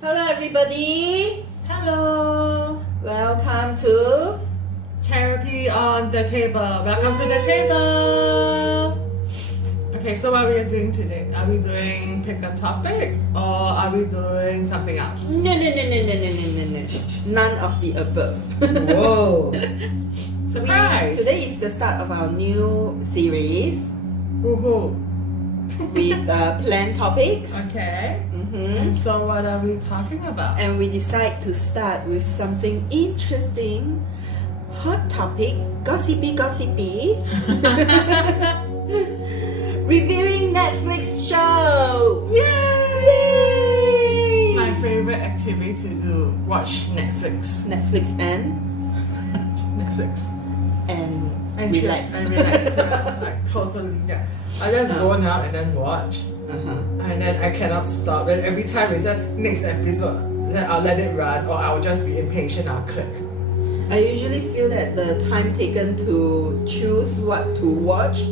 Hello everybody, Hello! welcome to Therapy on the table. Welcome to the table! Okay, so what are we doing today? Are we doing pick a topic or are we doing something else? No, none of the above. Whoa! Surprise! Today is the start of our new series Woohoo! with planned topics. Okay. Mm-hmm. So what are we talking about? And we decide to start with something interesting, hot topic, gossipy. Reviewing Netflix show! Yay! My favorite activity to do, watch Netflix. Netflix and relax. And relax. Like totally, yeah. I just zone out and then watch. And then I cannot stop. And every time it's the next episode, then I'll let it run or I'll just be impatient, I'll click. I usually feel that the time taken to choose what to watch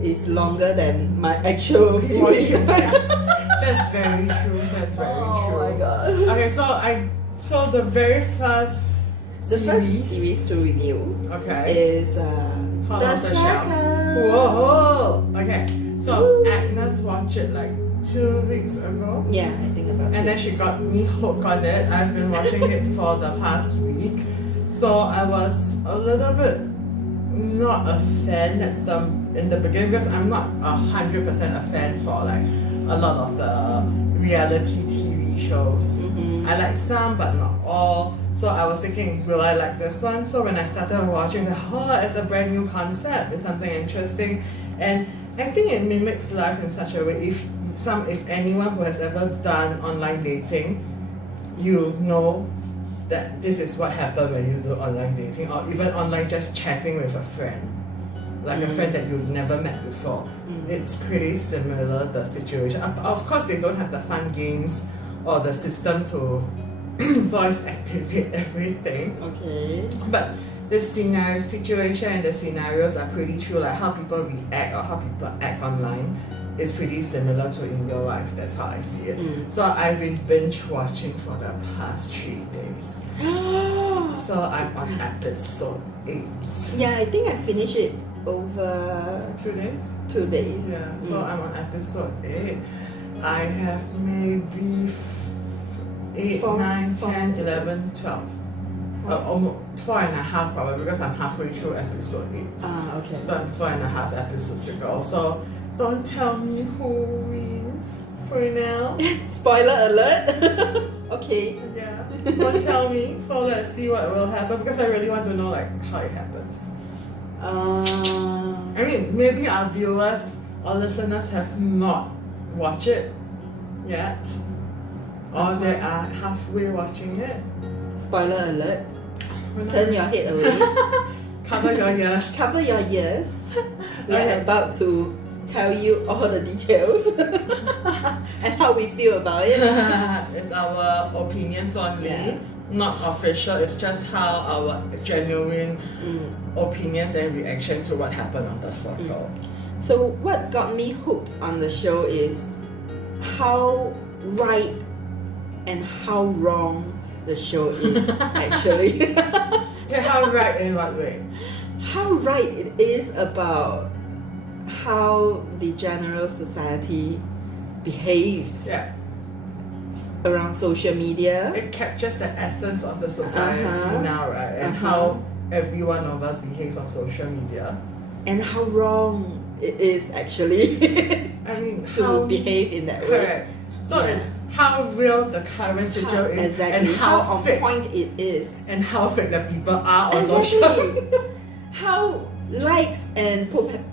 is longer than my actual Watching. That's very true. That's very true. Oh my god. Okay, so the very first The first series to review is Hot The Off the Shelf. Circle. Whoa! Okay, so Agnes watched it like 2 weeks ago. Yeah, I think about And it. then she got me hooked on it. I've been watching it for the past week. So I was a little bit not a fan in the beginning because I'm not 100% a fan for like a lot of the reality TV shows. I like some but not all. So I was thinking, will I like this one? So when I started watching, it's a brand new concept. It's something interesting, and I think it mimics life in such a way. If anyone who has ever done online dating, you know that this is what happens when you do online dating, or even online just chatting with a friend, like a friend that you've never met before. It's pretty similar, the situation. Of course, they don't have the fun games or the system to voice activate everything. Okay. But the situation and the scenarios are pretty true, like how people react or how people act online is pretty similar to in real life. That's how I see it. So I've been binge watching for the past 3 days. So I'm on episode 8. Yeah, I think I finished it over 2 days? 2 days. Yeah, so I'm on episode 8. I have maybe 8, 9, 10, 11, 12. Almost 4.5 probably because I'm halfway through episode 8. Okay. So I'm 4.5 episodes to go. So don't tell me who wins for now. Spoiler alert. Okay. Yeah, don't tell me. So let's see what will happen because I really want to know like how it happens. I mean, maybe our viewers or listeners have not watched it yet, or they are halfway watching it. Spoiler alert. Turn your head away. Cover your ears. Cover your ears. We are Okay. about to tell you all the details and how we feel about it. It's our opinions only, Yeah. not official. It's just how our genuine opinions and reaction to what happened on the circle. So what got me hooked on the show is how right and how wrong the show is actually. Okay, how right in what way? How right it is about how the general society behaves Yeah, around social media. it captures the essence of the society now, right? And Uh-huh. how every one of us behave on social media. And how wrong it is actually I mean, to how behave in that way. correct. So Yeah. it's how real the current situation is, Exactly. and How how on fake point it is. and how fake the people are on social. Exactly. How likes and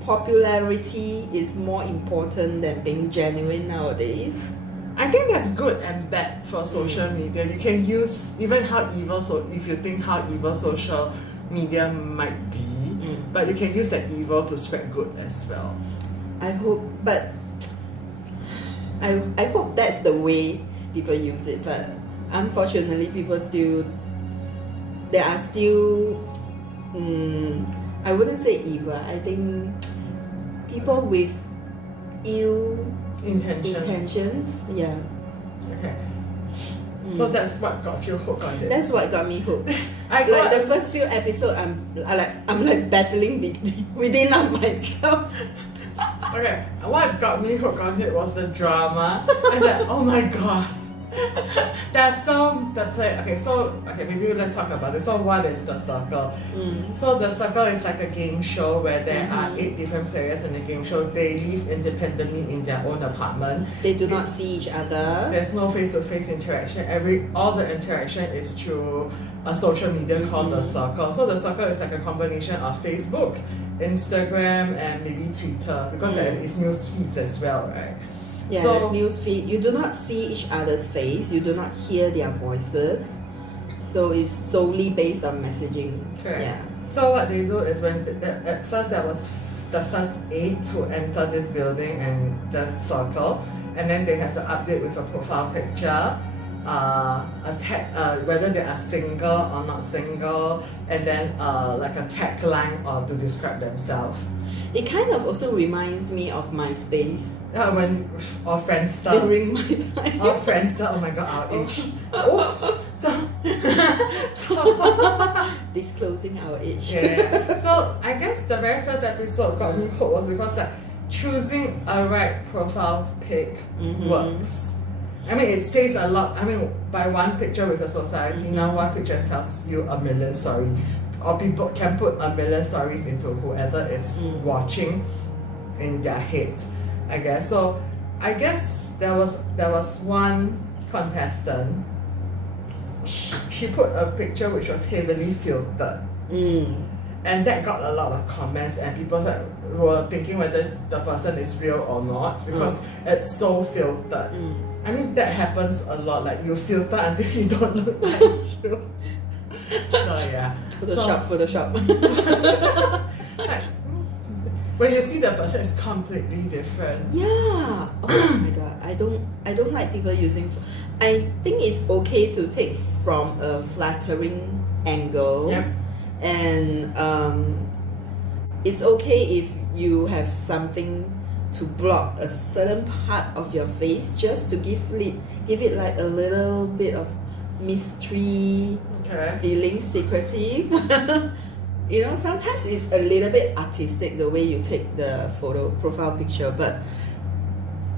popularity is more important than being genuine nowadays. I think that's good and bad for social media. You can use even how evil, so if you think how evil social media might be, but you can use that evil to spread good as well. I hope, but I hope that's the way people use it. But unfortunately, there are still, I wouldn't say evil. I think people with ill Intention. intentions. Yeah. Okay. So that's what got you hooked on it. That's what got me hooked. I Like got the first few episodes, I'm like battling within myself. okay. What got me hooked on it was the drama. And like, oh my god. That's so the play. Okay, maybe let's talk about it. So what is the circle? So the circle is like a game show where there are 8 different players in the game show. They live independently in their own apartment. They do not see each other. There's no face-to-face interaction. All the interaction is through a social media called the circle. So the circle is like a combination of Facebook, Instagram, and maybe Twitter, because there is news feeds as well, right? Yeah, so, there's news feed. You do not see each other's face. You do not hear their voices. So it's solely based on messaging. correct. Yeah. So what they do is at first there was the first 8 to enter this building and the circle, and then they have to update with a profile picture, a tag, whether they are single or not single, and then like a tagline or to describe themselves. It kind of also reminds me of MySpace Or Friendster. during my time. Or Friendster, oh my god, our age. Oops. So Disclosing our age. yeah. So I guess the very first episode got me hooked was because like choosing a right profile pic works. I mean, it says a lot. I mean, by one picture with the society, now one picture tells you a million stories. Or people can put a million stories into whoever is watching in their head, I guess. So I guess there was one contestant. She put a picture which was heavily filtered. And that got a lot of comments, and people were thinking whether the person is real or not because it's so filtered. I mean, that happens a lot. Like you filter until you don't look like you. So yeah. Photoshop. Like, when you see the person, it's completely different. Yeah. Oh my god. I don't like people using. I think it's okay to take from a flattering angle. Yep. And it's okay if you have something to block a certain part of your face just to give it like a little bit of mystery, feeling secretive. You know, sometimes it's a little bit artistic the way you take the profile picture, but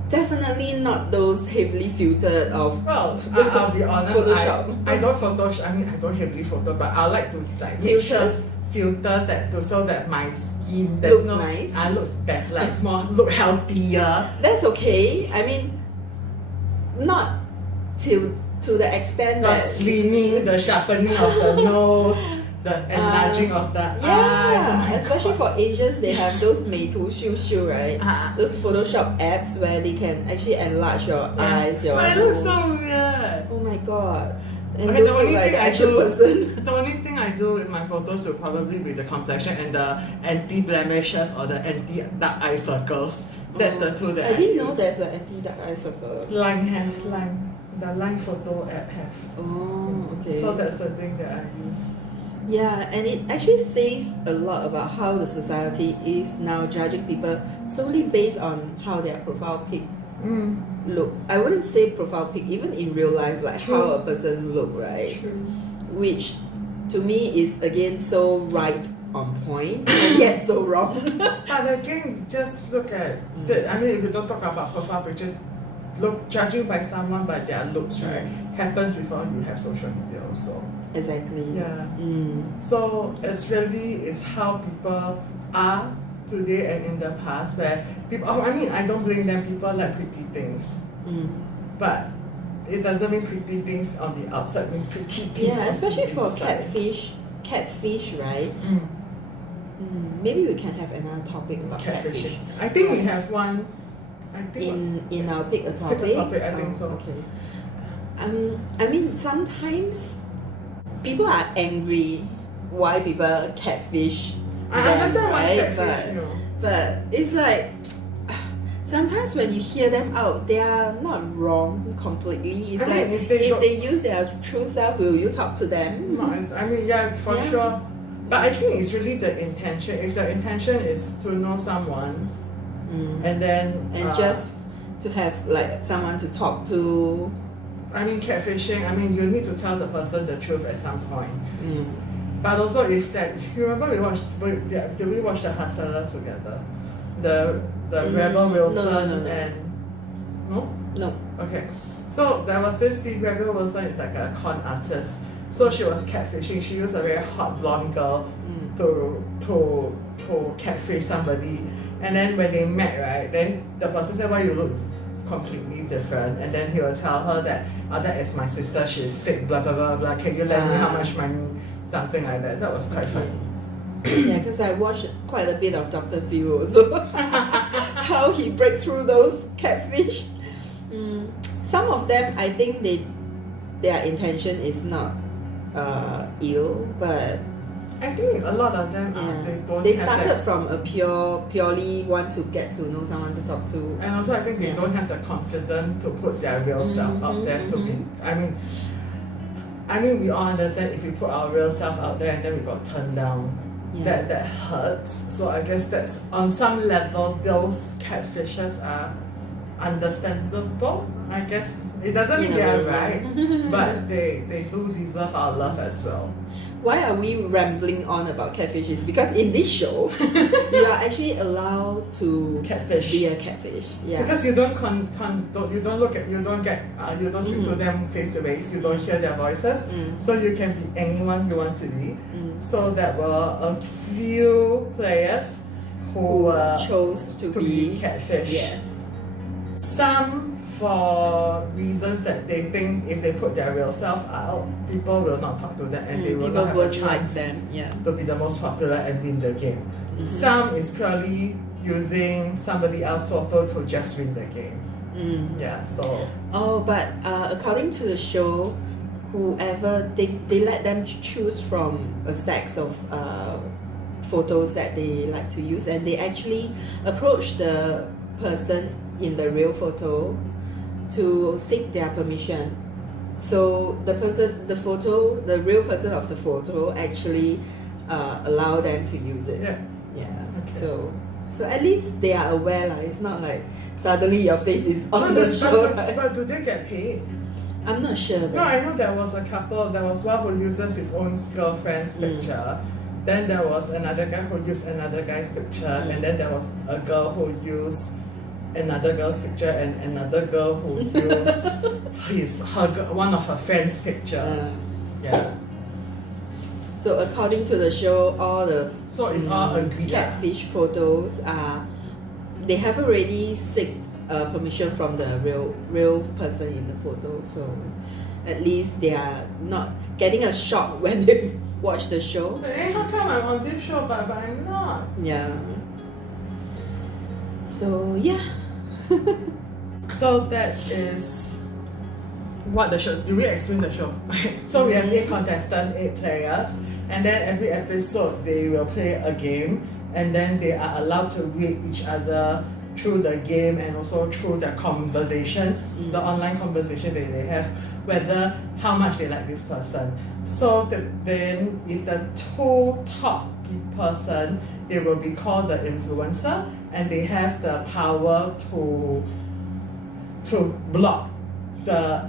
definitely not those heavily filtered of. Well, I'll be honest. Photoshop. I don't Photoshop. I mean, I don't heavily photo, but I like to like filters that so that my skin looks nice. Looks better, like look healthier. That's okay. I mean, not to the extent The that slimming, the sharpening of the nose, the enlarging of the eyes. Oh especially for Asians, they have those 美图秀秀, right? Those Photoshop apps where they can actually enlarge your eyes, your But it looks so weird. Oh my god. And Okay, don't look like the actual person. The only thing I do with my photos will probably be the complexion and the anti-blemishes or the anti-dark eye circles. That's the two that I didn't know use. there's an anti-dark eye circle. Line. The line photo app have. Oh, okay. So that's the thing that I use. Yeah, and it actually says a lot about how the society is now judging people solely based on how their profile pic look. I wouldn't say profile pic, even in real life, like True. how a person look, right? True. Which to me is again so right on point and yet so wrong. But again, just look at I mean, if you don't talk about profile picture, judging by someone by their looks, right, happens before you have social media also. Exactly. Yeah. So it's how people are today and in the past, where people. I mean, I don't blame them. People like pretty things, but it doesn't mean pretty things on the outside means pretty things. Yeah, especially for inside. catfish, right? Maybe we can have another topic about catfish. I think we have one. In our pick a topic. Pick a topic, I think so. Okay. I mean, sometimes people are angry why people catfish I them, understand why right? catfish, But it's like sometimes when you hear them out, they are not wrong completely. It's like if they use their true self, will you talk to them? No, I mean, yeah, for sure. But I think it's really the intention. If the intention is to know someone, and then just to have like someone to talk to, I mean, catfishing, I mean, you need to tell the person the truth at some point. Mm. But also, if that, you remember did we watch The Hustler together? The Rebel Wilson No. and... No? No. Okay. So there was this scene, Rebel Wilson is like a con artist. So she was catfishing. She used a very hot blonde girl to catfish somebody. And then when they met, right, then the person said, "Why you look completely different?" And then he will tell her that, "Oh, that is my sister, she's sick, blah blah blah blah. Can you lend me how much money?" Something like that. That was quite funny. Yeah, because I watched quite a bit of Dr. Phil also. How he break through those catfish. Some of them, I think their intention is not ill, but I think a lot of them they started from a purely want to get to know someone to talk to. And also I think they don't have the confidence to put their real self out there to be. I mean we all understand if we put our real self out there and then we got turned down. Yeah. That hurts. So I guess that's on some level those catfishes are understandable. I guess it doesn't mean they are right, but they do deserve our love as well. Why are we rambling on about catfishes? Because in this show, you are actually allowed to be a catfish. Yeah. Because you don't speak to them face to face. You don't hear their voices, so you can be anyone you want to be. So there were a few players who chose to be catfish. Yes. Some for reasons that they think if they put their real self out, people will not talk to them and they will not have a chance to be the most popular and win the game. Some is purely using somebody else's photo to just win the game. Yeah, so... Oh, but according to the show, whoever, they let them choose from a stacks of photos that they like to use, and they actually approach the person in the real photo to seek their permission. So the real person of the photo actually allow them to use it. Yeah. Okay. So at least they are aware, like, it's not like suddenly your face is on the show. But do they get paid? I'm not sure. No, I know there was a couple. There was one who uses his own girlfriend's picture. Then there was another guy who used another guy's picture, and then there was a girl who used another girl's picture and another girl who used one of her friend's picture. Yeah. So according to the show, all the it's all agreed. Catfish photos they have already seek permission from the real person in the photo. So at least they are not getting a shock when they watch the show. But how come I'm on this show but I'm not? Yeah. So yeah. So that is what the show. Do we explain the show? So we have 8 contestants, 8 players, and then every episode they will play a game, and then they are allowed to rate each other through the game and also through their conversations, the online conversation that they have, whether how much they like this person. So then if the 2 top person, they will be called the influencer, and they have the power to block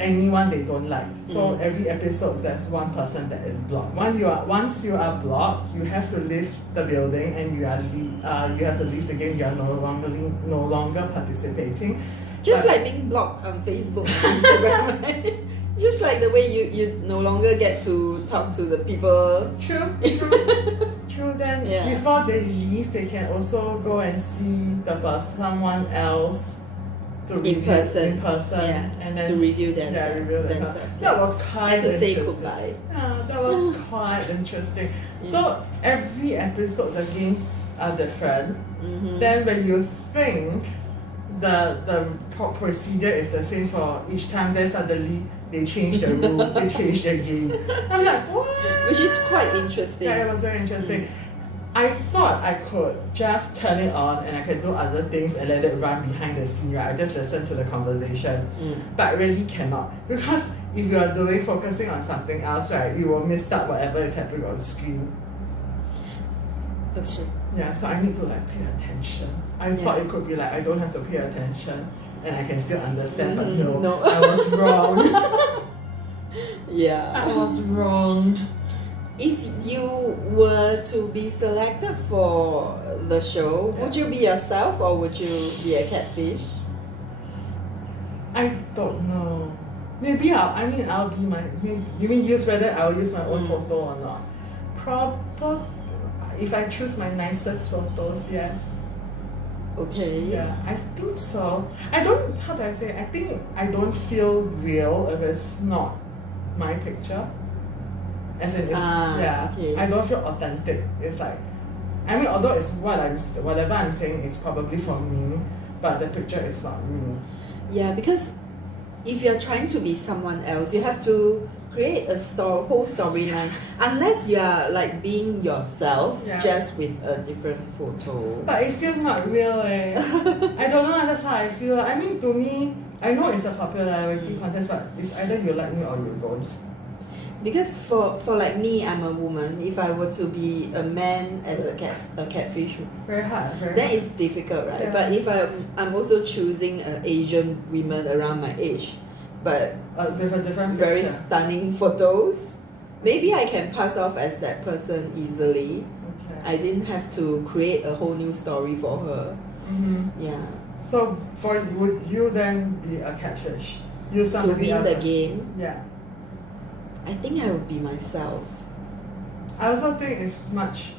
anyone they don't like. So every episode there's one person that is blocked. Once you are blocked, you have to leave the building and you have to leave the game. You are no longer participating. Just like being blocked on Facebook and Instagram, right? Just like the way you no longer get to talk to the people. True. Then before they leave, they can also go and see someone else in person, and then to review themselves. That was quite and to say interesting. goodbye. Yeah, that was quite interesting. So every episode the games are different. Then when you think the procedure is the same for each time, then suddenly they change the rule, they change the game. I'm like, what? Which is quite interesting. Yeah, it was very interesting. I thought I could just turn it on and I could do other things and let it run behind the scene, right? I just listen to the conversation. But I really cannot. Because if you are focusing on something else, right, you will miss out whatever is happening on screen. Okay. Yeah, so I need to pay attention. I thought it could be I don't have to pay attention. and I can still understand, but Mm, no. I was wrong. Yeah. I was wrong. If you were to be selected for the show, would you be yourself or would you be a catfish? I don't know. Maybe I'll be my. Maybe, you mean use whether I'll use my own photo or not? Probably. If I choose my nicest photos, yes. Okay. Yeah, I think so. I don't. How do I say? I think I don't feel real if it's not my picture. As in, it's, okay. I don't feel authentic. It's like, I mean, although it's whatever I'm saying is probably from me, but the picture is not me. Yeah, because if you're trying to be someone else, you have to create a whole storyline. Unless you are like being yourself, just with a different photo. But it's still not real, eh? I don't know. That's how I feel. I mean, to me, I know it's a popularity contest, but it's either you like me or you don't. Because for like me, I'm a woman. If I were to be a man as a catfish, very hard. Then it's difficult, right? Yeah. But if I'm also choosing Asian women around my age, but with a different very picture. stunning photos, maybe I can pass off as that person easily. Okay. I didn't have to create a whole new story for her. Mm-hmm. Yeah. So would you then be a catfish? Use To somebody win else. the game, Yeah. I think I would be myself. I also think it's much.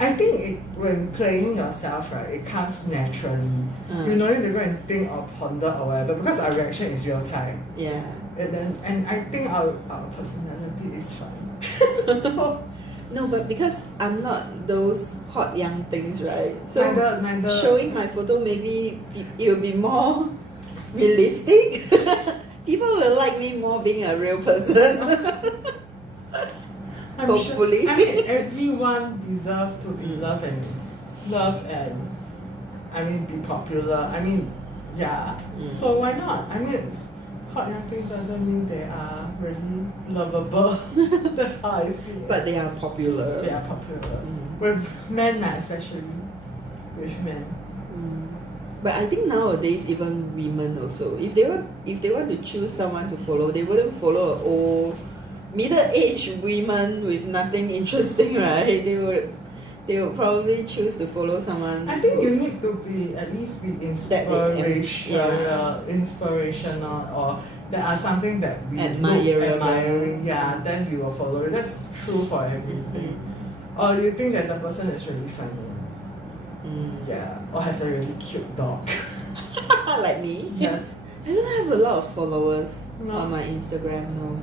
I think when playing yourself, right, it comes naturally. You don't need to go and think or ponder or whatever because our reaction is real time. Yeah. And I think our personality is fine. So, no, but because I'm not those hot young things, right? So neither. showing my photo, maybe it will be more realistic. People will like me more being a real person. Hopefully. Sure, I mean, everyone deserves to be loved and I mean be popular. I mean, yeah. So why not? I mean, hot young things doesn't mean they are really lovable. That's how I see it. But they are popular. They are popular with men, especially with men. But I think nowadays even women also, if they want to choose someone to follow, they wouldn't follow an old middle-aged women with nothing interesting, right? They would probably choose to follow someone. I think you need to be at least be inspirational, or there are something that we admiring. Yeah, then you will follow it. That's true for everything. Or you think that the person is really funny. Yeah, or has a really cute dog. Like me? Yeah. I don't have a lot of followers on my Instagram, no.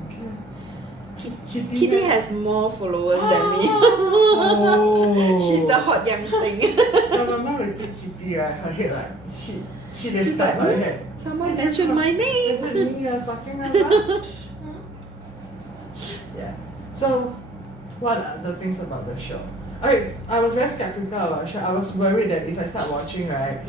Kitty has more followers than me. She's the hot young thing. My mom will see Kitty, right? Her head like she lifted like, her head. Someone mentioned my name. Is it me you're talking about? Yeah. So, what are the things about the show? I was very skeptical about the show. I was worried that if I start watching, right,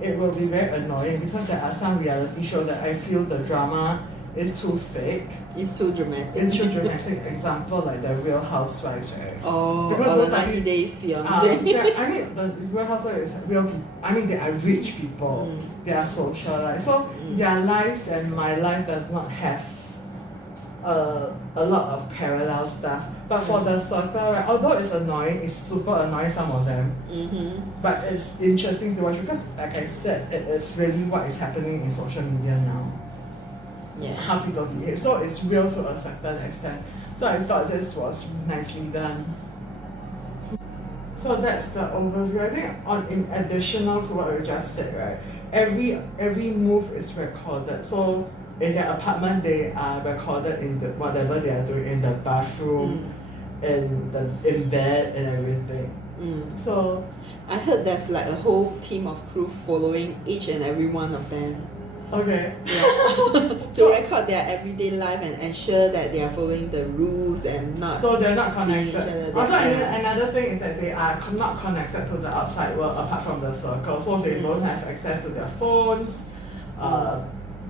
it will be very annoying because there are some reality shows that I feel the drama is too fake. It's too dramatic. It's too dramatic. Example like the Real Housewives, right? Oh, because the 90 Days Fiancé. I mean, the Real Housewives is real people. I mean, they are rich people. They are socialite. So their lives and my life does not have a lot of parallel stuff. But for the circle, right, although it's annoying, it's super annoying, some of them. But it's interesting to watch because, like I said, it is really what is happening in social media now. Yeah. How people behave. So it's real to a certain extent. So I thought this was nicely done. So that's the overview. I think in additional to what we just said, right? Every move is recorded. So in their apartment, they are recorded in the whatever they are doing in the bathroom, in bed and everything. So I heard there's like a whole team of crew following each and every one of them. Okay. Yeah. To record their everyday life and ensure that they are following the rules and not. So they're not connected. Also, Yeah. another thing is that they are not connected to the outside world apart from the circle. So they don't have access to their phones,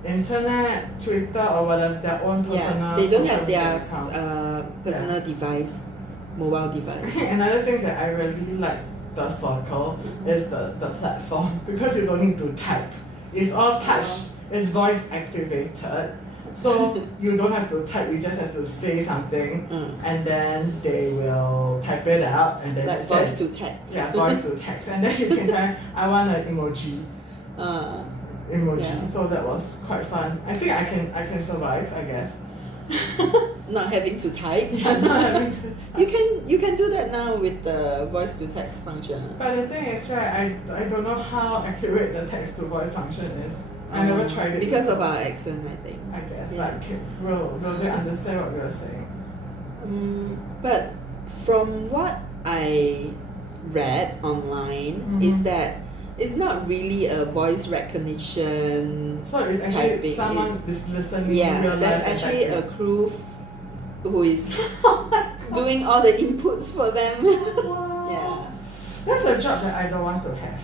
internet, Twitter, or whatever, their own personal. They don't have their personal device, mobile device. Another thing that I really like the circle is the platform because you don't need to type. It's all touch. It's voice activated. So you don't have to type, you just have to say something, and then they will type it out, and then like voice to text. Yeah, voice to text, and then you can type, I want an emoji. Yeah. So that was quite fun. I think I can survive, I guess. Not having to type. Yeah, not having to type. You can do that now with the voice to text function. But the thing is, right, I don't know how accurate the text to voice function is. I never tried it. Because of our accent, I think. I guess. Yeah. Like, will they understand what we are saying? But from what I read online, is that it's not really a voice recognition. So it's actually typing. someone is listening. Yeah, real there's life actually a typing. crew who is doing all the inputs for them. Wow. Yeah. That's a job that I don't want to have.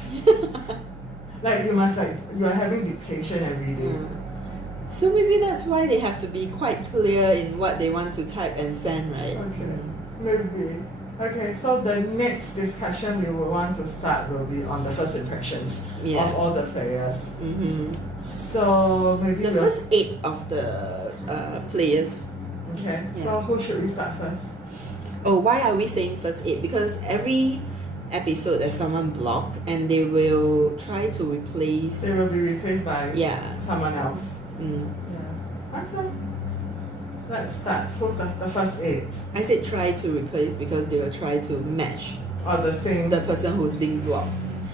Like you are having dictation every day. So maybe that's why they have to be quite clear in what they want to type and send, right? Okay, maybe. Okay, so the next discussion we will want to start will be on the first impressions of all the players. So maybe the first 8 of the players. Okay, so who should we start first? Oh, why are we saying first 8? Because every episode there's someone blocked and they will try to replace. They will be replaced by someone else. Yeah. Okay. Let's start. Who's the first 8? I said try to replace because they will try to match the person who's being blocked.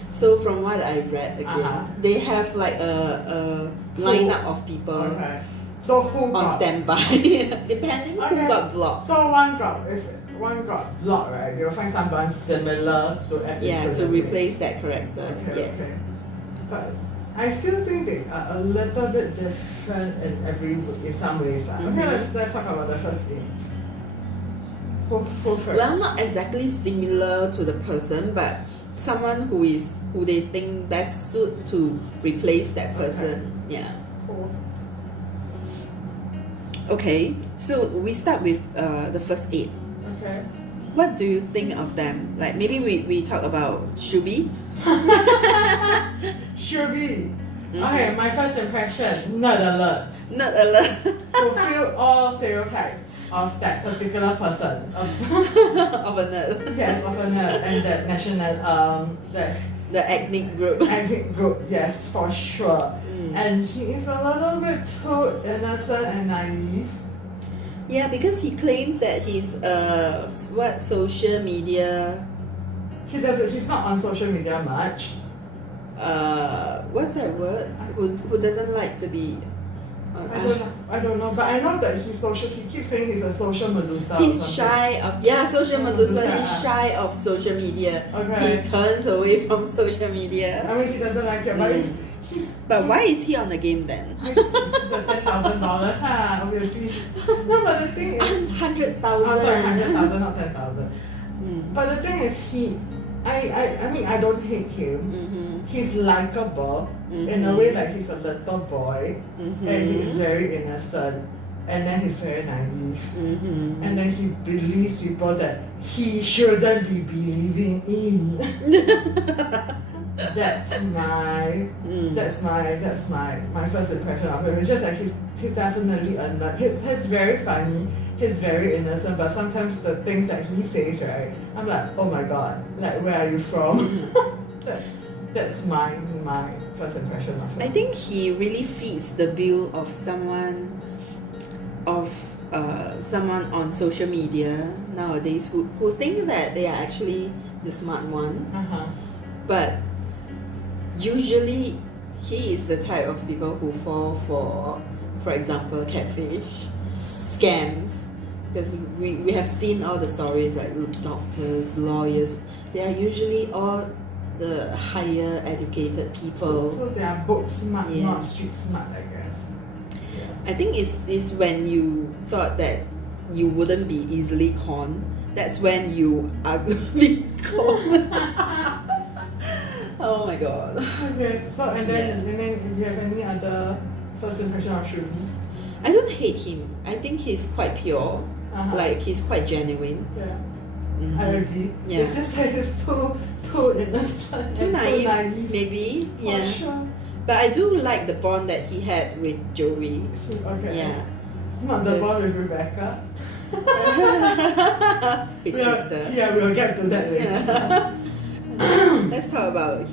So from what I read again, they have like a lineup of people. Okay. So who on standby, depending who got blocked. So if one got blocked, right? They will find someone similar to add to replace that character. Okay. But I still think they are a little bit different in some ways. Okay, let's talk about the first 8. Who first? Well, not exactly similar to the person, but someone who they think best suit to replace that person. Yeah. Cool. Okay, so we start with the first 8. Okay. What do you think of them? Like maybe we talk about Shubi. Shubi. Okay, my first impression, nerd alert. Nerd alert. Fulfill all stereotypes of that particular person. Of a nerd. Yes, of a nerd and the national the ethnic group. Ethnic group, yes, for sure. And he is a little bit too innocent and naive. Yeah, because he claims that he's social media. He's not on social media much. What's that word? Who doesn't like to be I don't know, but I know that he keeps saying he's a social Medusa. He's shy of social Medusa. He's shy of social media. Okay. He turns away from social media. I mean, he doesn't like it, but why is he on the game then? The $10,000, obviously. No, but the thing is, 100,000. Oh, sorry, 100,000, not 10,000. But the thing is, I mean, I don't hate him. He's likable in a way, like he's a little boy, and he's very innocent, and then he's very naive, and then he believes people that he shouldn't be believing in. That's my first impression of him. It's just that he's definitely a nerd. He's very funny. He's very innocent, but sometimes the things that he says, right, I'm like, oh my god, like where are you from? That's my first impression of him. I think he really fits the bill of someone on social media nowadays who think that they are actually the smart one. But usually he is the type of people who fall for example, catfish, scams. Because we have seen all the stories like doctors, lawyers. They are usually all the higher educated people. So they are book smart, not street smart, I guess. I think it's when you thought that you wouldn't be easily conned. That's when you are being conned. Oh my god. Okay, so and then do you have any other first impression of Shubi? I don't hate him. I think he's quite pure. Like he's quite genuine. I agree. Yeah. It's just that he's too innocent. Too naive, maybe. For sure. But I do like the bond that he had with Joey. Okay. Yeah. Not the Yes. bond with Rebecca. His sister. Yeah, we'll get to that later. Let's talk about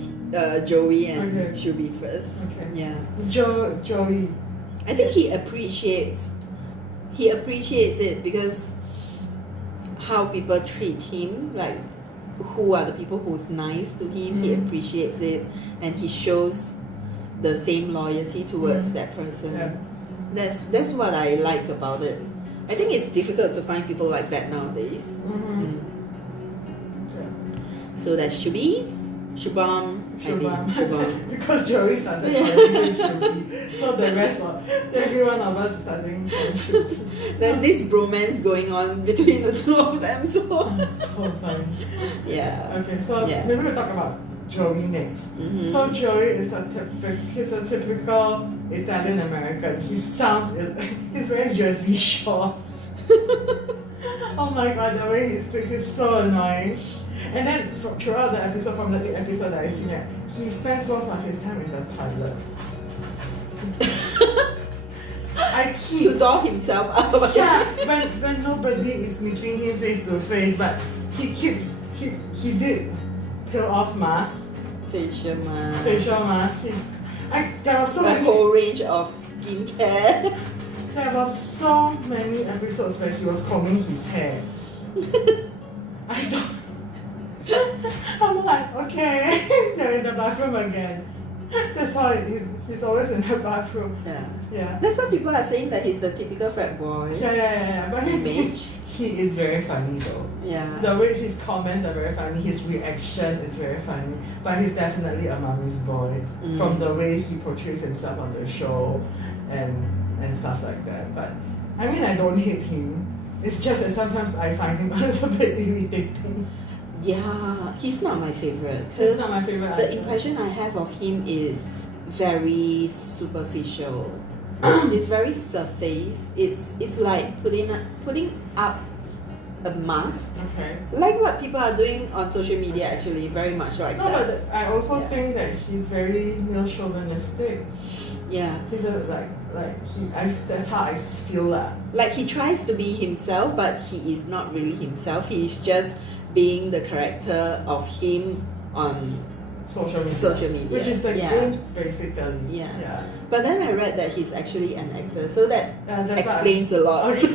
Joey and Okay. Shubi first. Okay. Yeah. Joey. I think he appreciates it because how people treat him, like who are the people who's nice to him, he appreciates it, and he shows the same loyalty towards that person. Yeah. That's what I like about it. I think it's difficult to find people like that nowadays. Mm-hmm. Yeah. So that's Shubam. Because Joey started calling him Shubi. So the rest of every one of us is starting calling Shubi. There's this bromance going on between the two of them. So So fun. yeah. Okay, so maybe we'll talk about Joey next. Mm-hmm. So Joey is he's a typical Italian American. He's very Jersey Shore. Oh my god, the way he speaks is so annoying. And then throughout the episode, from the episode that I seen it, he spends most of his time in the toilet. To doll himself up. Yeah, when nobody is meeting him face to face, but he did peel off mask, Facial mask. There was so A many. whole range of skincare. There was so many episodes where he was combing his hair. I don't. I'm like, okay, they're in the bathroom again. That's how it is. He's always in the bathroom. Yeah. That's why people are saying that he's the typical frat boy. Yeah. But he is very funny though. Yeah. The way his comments are very funny, his reaction is very funny. But he's definitely a mommy's boy from the way he portrays himself on the show and stuff like that. But I mean, I don't hate him. It's just that sometimes I find him a little bit irritating. Yeah, he's not my favorite. He's not my favorite. The impression I have of him is very superficial. It's very surface. It's like putting up a mask, Okay. like what people are doing on social media. Actually, very much like that. But I also think that he's very male chauvinistic. Yeah. He's that's how I feel that. Like he tries to be himself, but he is not really himself. He is just being the character of him on Social media. Which is the game, basically. Yeah. But then I read that he's actually an actor, so that explains a lot. Okay.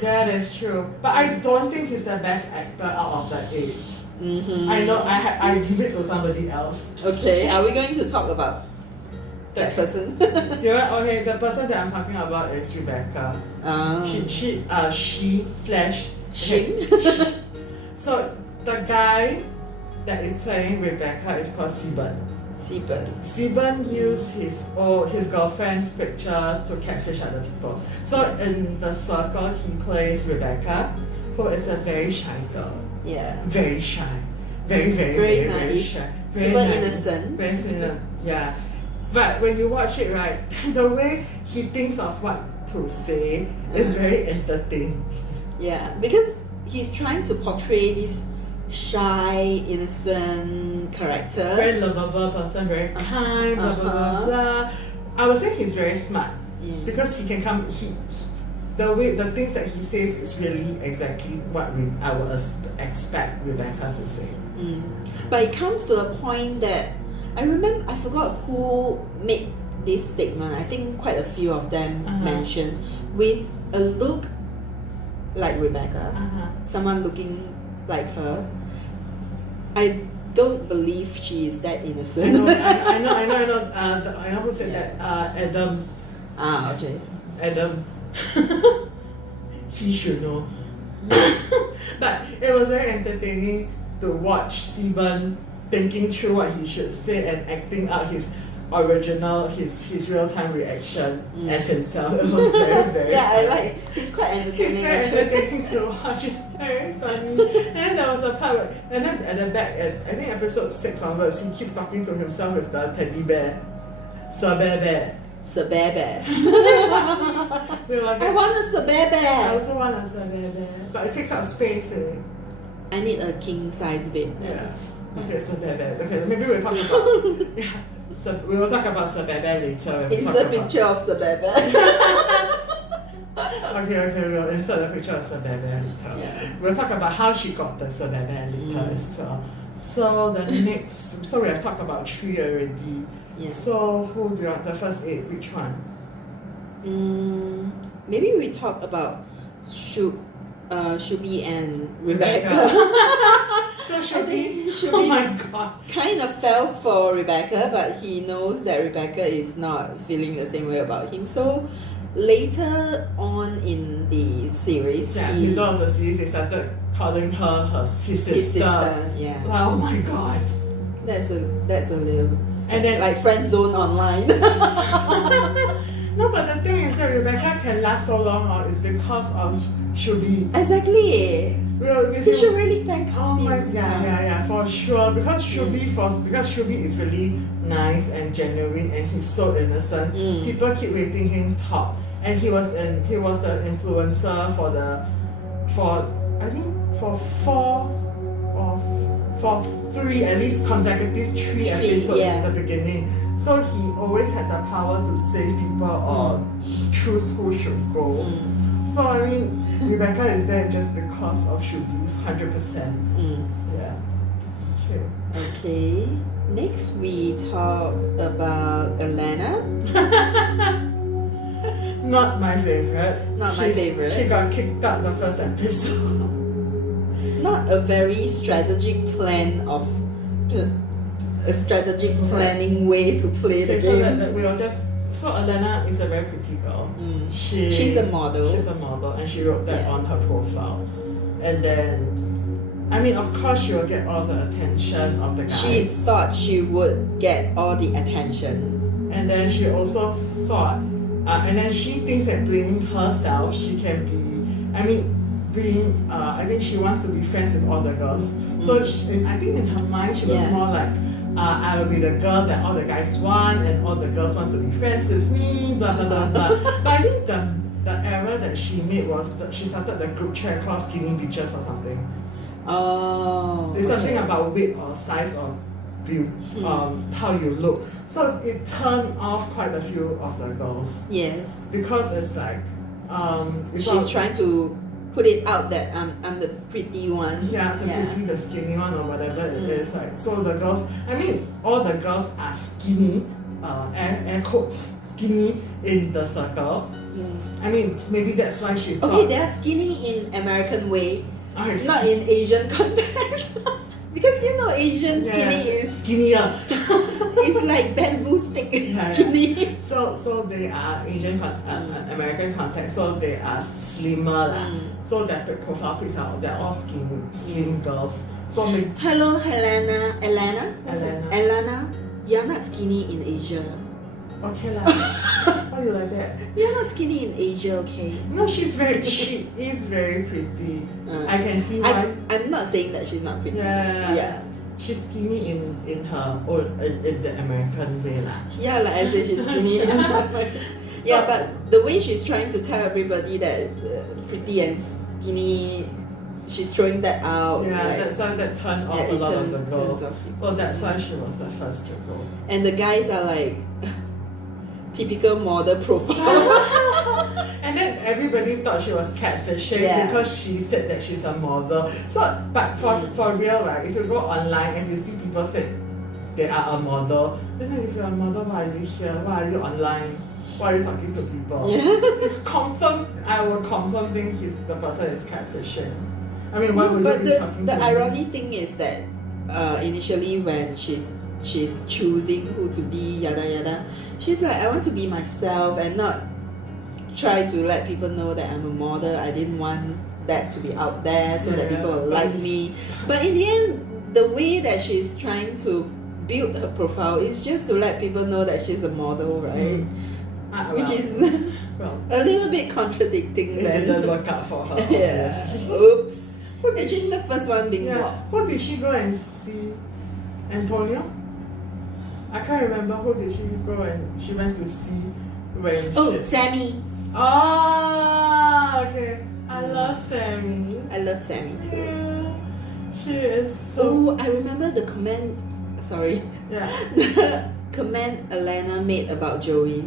that is true. But I don't think he's the best actor out of the 8. Mm-hmm. I know I give it to somebody else. Okay, are we going to talk about that person? Okay, the person that I'm talking about is Rebecca. She So the guy that is playing Rebecca is called Siban used his girlfriend's picture to catfish other people. So in the circle he plays Rebecca, who is a very shy girl. Yeah. Very shy. Very naive. shy. Super innocent. Very innocent. Yeah. But when you watch it, right, the way he thinks of what to say is very entertaining. Yeah, because he's trying to portray this shy, innocent character. Very lovable person, very kind, blah blah blah. I would say he's very smart because he can come. The things that he says is really exactly what I would expect Rebecca to say. But it comes to a point that I forgot who made this statement. I think quite a few of them mentioned with a look like Rebecca, someone looking like her. I don't believe she is that innocent. I know. I know who said that. Adam. Okay. Adam. He should know. But it was very entertaining to watch Siban thinking through what he should say and acting out his real-time reaction as himself. It was very funny. He's quite entertaining. It's very entertaining to watch. It's very funny. And then there was a part where, and then at the back, I think episode 6 onwards, he kept talking to himself with the teddy bear. Sir Bear. Sir Bear. I want a Sir Bear. I also want a Sir Bear. But it takes up space. I need a king size bed. Okay, so Bebe. Okay, maybe we'll talk about yeah. So we will talk about Sir Bebe later. When we talk Insert about... picture of Sir Bebe. Okay, we'll insert a picture of Sir Bebe later. Yeah. We'll talk about how she got the Sir Bebe later as well. So the next, so we have talked about 3 already. Yeah. So who do you want? The first 8, which one? Maybe we talk about Shubi and Rebecca. So I Shubi, think Shubi oh my god. kind of fell for Rebecca, but he knows that Rebecca is not feeling the same way about him. So later on in the series, Middle of the series, they started calling her his sister. Yeah. Oh my god. That's a little And then like friend zone online. No, but the thing is that Rebecca can last so long is because of Shubi. Exactly. Well, He should really thank Oh him. my yeah, for sure. Because Shubi is really nice and genuine and he's so innocent. People keep rating him top. And he was the influencer for I think for 3 at least consecutive 3 episodes in the beginning. So he always had the power to save people or choose who should go. So I mean, Rebecca is there just because of Shubi, 100%. Yeah. Okay. Next we talk about Elena. Not my favorite. Not my favorite. She got kicked out the first episode. Not a very strategic plan of a strategic planning way to play the game. So Elena is a very pretty girl. She's a model. She's a model, and she wrote that on her profile. And then, I mean, of course, she will get all the attention of the guys. She thought she would get all the attention. And then she also thought, and then she thinks that blaming herself, she can be. I mean, I think she wants to be friends with all the girls. So I think in her mind, she was more like, I will be the girl that all the guys want, and all the girls want to be friends with me, blah blah blah blah. But I think the error that she made was that she started the group chat called Skinny Bitches or something. Oh. There's something about weight or size or build, how you look. So it turned off quite a few of the girls. Yes. Because it's like, she's trying to put it out that I'm the pretty one. Yeah, pretty, the skinny one or whatever it is. Like, so the girls, I mean, all the girls are skinny, air quotes, skinny in the circle. I mean, maybe that's why she thought... Okay, they are skinny in American way, not in Asian context. Because you know Asian skinny is... skinnier. It's like bamboo stick skinny. Yeah. So they are Asian, American context, so they are slimmer. So their profile pics are, they're all slim girls. So maybe... Hello, Elena, you're not skinny in Asia. Okay lah. Why you like that? You're not skinny in Asia, okay? No, she is very pretty. I can see why. I'm not saying that she's not pretty. Yeah. She's skinny in her own, in the American way lah. Yeah, like I say she's skinny in American. Yeah, but the way she's trying to tell everybody that pretty and skinny, she's throwing that out. Yeah, like, that's why that turned off a lot of the girls. So that's why she was the first to go. And the guys are like typical model profile. And then everybody thought she was catfishing because she said that she's a model. So, but for real, right? If you go online and you see people say they are a model, then if you're a model, why are you here? Why are you online? Why are you talking to people? I will confirm think the person is catfishing. I mean, why would you be talking to the ironic thing is that initially when she's choosing who to be, yada yada, she's like, I want to be myself and not try to let people know that I'm a model. I didn't want that to be out there so that people will like me. But in the end, the way that she's trying to build her profile is just to let people know that she's a model, right? Which is a little bit contradicting. It didn't work out for her. Oops. And she's the first one being blocked. Who did she go and see? Antonio? I can't remember who did she go and she went to see when Sammy. Oh, okay. I love Sammy. I love Sammy too. She is so. Oh, I remember the comment. Sorry, Yeah. the comment Alana made about Joey.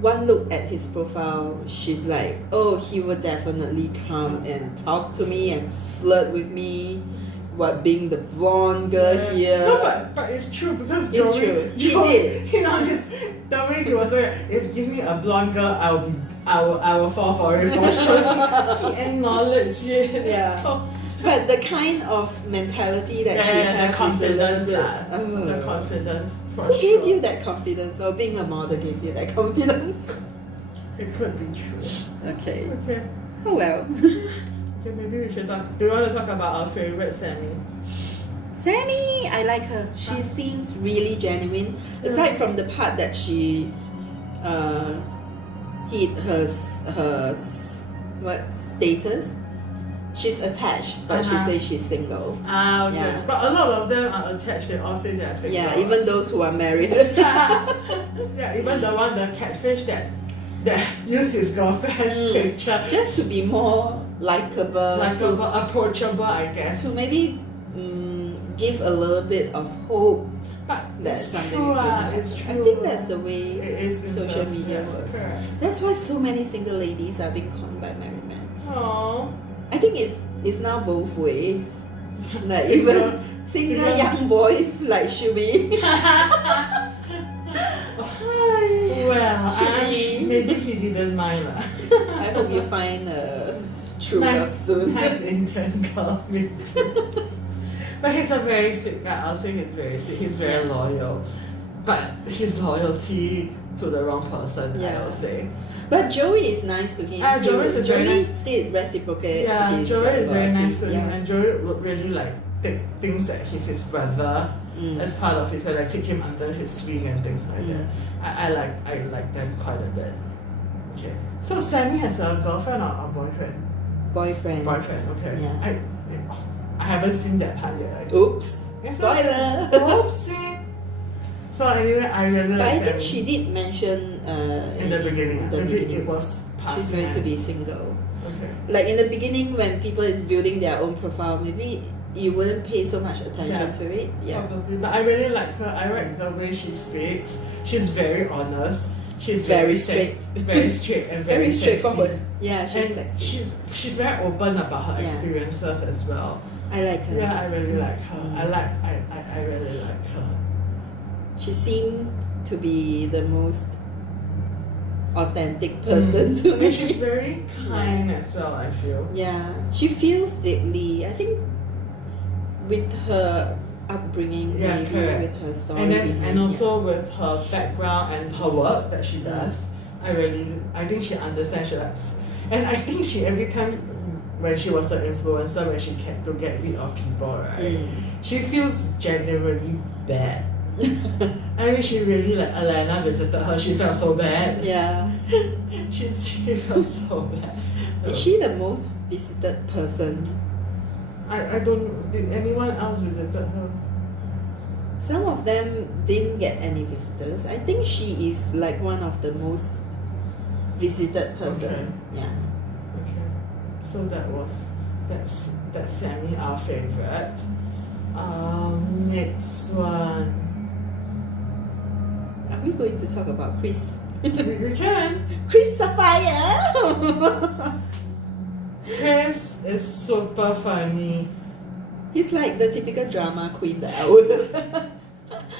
One look at his profile, she's like, "Oh, he will definitely come and talk to me and flirt with me." What, being the blonde girl here? No, but it's true because It's Joey, true. He Joey, did. You know, the way he was like, if give me a blonde girl, I will fall for it for sure. He acknowledged it. Yeah. So, But the kind of mentality that she the has confidence, is a little bit. the confidence for Who sure. gave you that confidence? Or being a model gave you that confidence? It could be true. Okay. Okay. Oh well. Okay, maybe we should talk. Do you want to talk about our favorite Sammy? Sammy, I like her. She seems really genuine. Aside from the part that she hid her what status, she's attached, but she says she's single. Ah, okay. Yeah. But a lot of them are attached. They all say they're single. Yeah, even those who are married. Yeah, even the one, the catfish that used his girlfriend's picture. Just to be more likable, Likeable, approachable, I guess. to maybe give a little bit of hope But that it's something true, is going to happen. it's true. I think that's the way It is in social person, media works. correct. That's why so many single ladies are being conned by married men. Aww. I think it's now both ways. Like Single- even single single- young boys like Shubi. Well, Should be. maybe he didn't mind lah. I hope you find a true Nice- love soon. Nice Indian girl, maybe. But he's a very sweet guy. I'll say he's very sweet. He's very loyal. But his loyalty to the wrong person, I Yeah. will say. But Joey is nice to him. Joey is very Joey nice. did reciprocate Yeah, his Joey is very loyalty. nice to him, and Joey would really like take things that he's his brother as part of his, like take him under his wing and things like that. I like them quite a bit. Okay, so Sammy has a girlfriend or a boyfriend? Boyfriend. Boyfriend. Okay. Yeah. I haven't seen that part yet. Oops. It's Spoiler. Oopsie. So anyway, I really But like I think Sammy. she did mention in the beginning. in the Maybe beginning. it was past. She's going to be single. Okay. Like in the beginning when people is building their own profile, maybe you wouldn't pay so much attention to it. Yeah. Probably, but I really like her. I like the way she speaks. She's very honest. She's Very straight, very straight, and Very sexy. straightforward. Yeah, she's And sexy. she's very open about her Yeah. experiences as well. I like her. Yeah, I really like her. I really like her. She seemed to be the most authentic person to me. And she's very kind as well, I feel. Yeah, she feels deeply. I think with her upbringing, Yeah, maybe correct. with her story And then behind, and also with her background and her work that she does, I think she understands, she likes, and I think she every time when she was an influencer, when she had to get rid of people, right, she feels genuinely bad. I mean, she really, like, Alana visited her, she felt so bad. Yeah. She felt so bad. Is she the most visited person? I don't, did anyone else visited her? Some of them didn't get any visitors. I think she is like one of the most visited person. Okay. Yeah. Okay, so that's Sammy, our favorite. Next one. Are we going to talk about Chris? we can. Chris Sapphire! Chris is super funny. He's like the typical drama queen that I would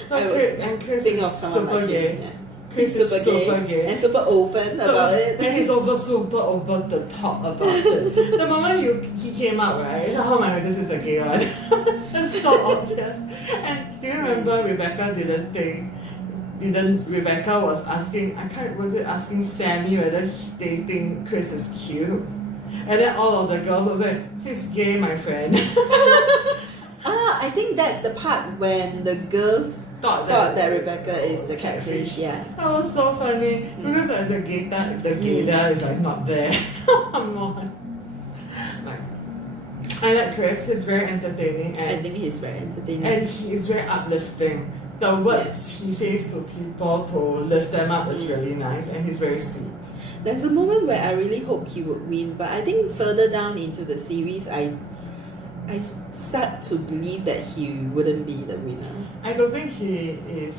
So I would Chris think is of someone super like gay. him. Yeah. Chris He's is super gay gay. and super open about it. And he's super over the top about it. The moment he came out, right? Oh my god, this is a gay one. It's so obvious. And do you remember Rebecca was asking, was it asking Sammy whether they think Chris is cute? And then all of the girls was like, he's gay, my friend. I think that's the part when the girls thought that Rebecca is the catfish. Yeah. That was so funny because like, the gaydar is like not there. Come on. Like, I like Chris. He's very entertaining I and think he's very entertaining. and he is very uplifting. The words he says to people to lift them up is really nice, and he's very sweet. There's a moment where I really hope he would win, but I think further down into the series, I start to believe that he wouldn't be the winner. I don't think he is.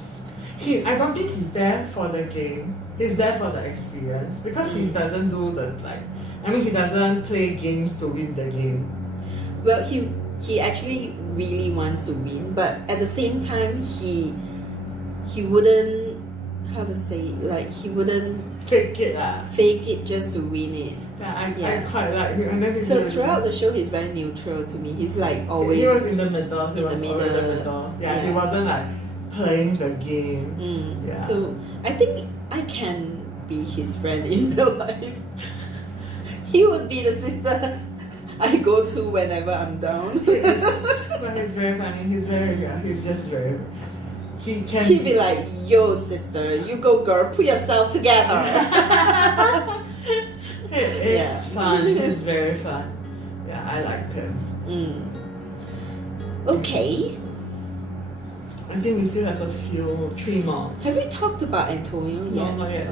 I don't think he's there for the game. He's there for the experience because he doesn't do the he doesn't play games to win the game. Well, he actually really wants to win, but at the same time he wouldn't, how to say, like he wouldn't fake it just to win it. I quite like him. And then so throughout the show he's very neutral to me. He's like always he was in the middle. In the middle. Yeah, he wasn't like playing the game. Yeah. So I think I can be his friend in real life. He would be the sister I go to whenever I'm down. But he's very funny. He's just very. He'd be like, yo sister, you go girl, put yourself together. It's fun. It's very fun. Yeah, I liked him. Okay. I think we still have 3 more. Have we talked about Antonio yet? No, not yet.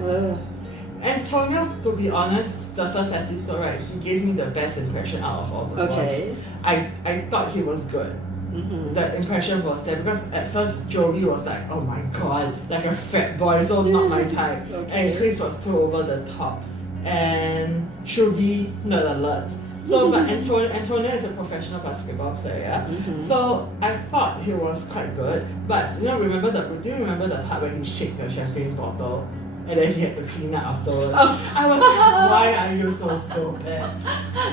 Antonio, to be honest, the first episode, right, he gave me the best impression out of all the boys. I thought he was good. The impression was there because at first Joey was like, oh my god, like a fat boy, so not my type. And Chris was too over the top. And Shubi, nerd alert. So, but Antonio is a professional basketball player. So I thought he was quite good. But do you remember the part where he shook the champagne bottle? And then he had to clean up afterwards. I was like, why are you so bad?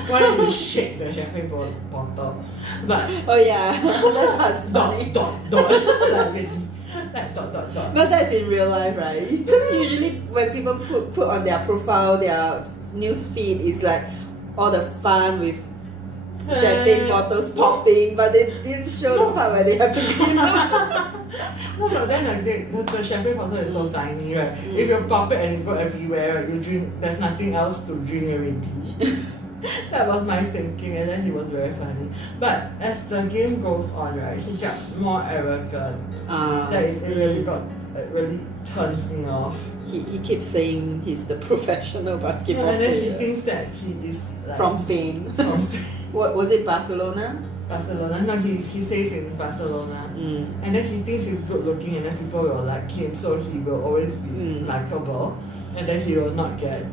Why did you shake the champagne bottle? But that part's funny. But that's in real life, right? Because usually when people put on their profile, their news feed is like all the fun with champagne bottles popping, but they didn't show the part where they have to clean up. No, but then the champagne bottle is so tiny, right? If you pop it and you go everywhere, right, you drink, there's nothing else to drink already. That was my thinking, and then he was very funny. But as the game goes on, right, he got more arrogant. It really turns me off. He keeps saying he's the professional basketball player. And then he thinks that he is like, from Spain. What was it, Barcelona? Barcelona. No, he stays in Barcelona. And then he thinks he's good looking, and then people will like him, so he will always be likable, and then he will not get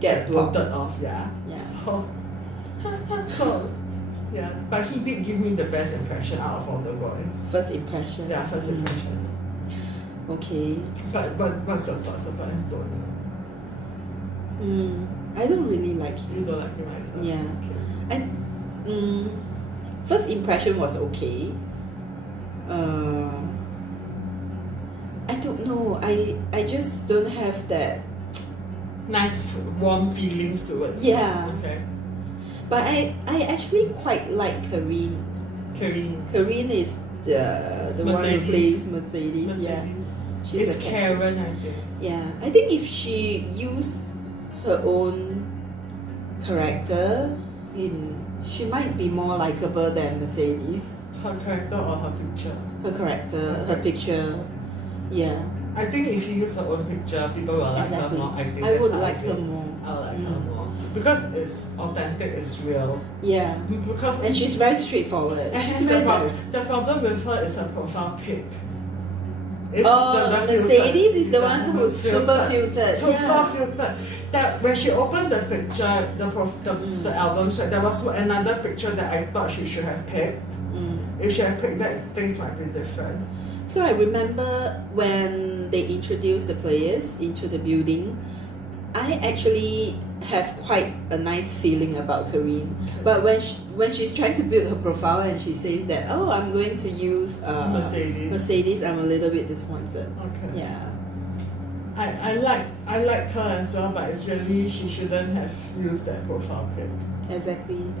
get voted off. So yeah, but he did give me the best impression out of all the boys. First impression. Yeah, first impression. Okay. But what's your thoughts about Antonio? I don't really like him. You don't like him either? Yeah. Okay. First impression was okay. I don't know. I just don't have that nice warm feelings towards him. Okay. But I actually quite like Karine. Karine is the one who plays Mercedes. Yeah. She's Karen, I think. Yeah. I think if she used her own character she might be more likable than Mercedes. Her character or her picture? Her character, her picture. Yeah. I think if she used her own picture, people will like her more. I would like her more. I like her more. Because it's authentic, it's real. Yeah. And she's very straightforward. And the problem with her is her profile pic. The Mercedes is the one who's super filtered. Filtered. That when she opened the picture, the albums, there was another picture that I thought she should have picked. If she had picked that, things might be different. So I remember when they introduced the players into the building, I actually have quite a nice feeling about Karine. But when she's trying to build her profile and she says that, oh, I'm going to use Mercedes, I'm a little bit disappointed. Okay. Yeah. I like her as well, but it's really she shouldn't have used that profile pic. Exactly.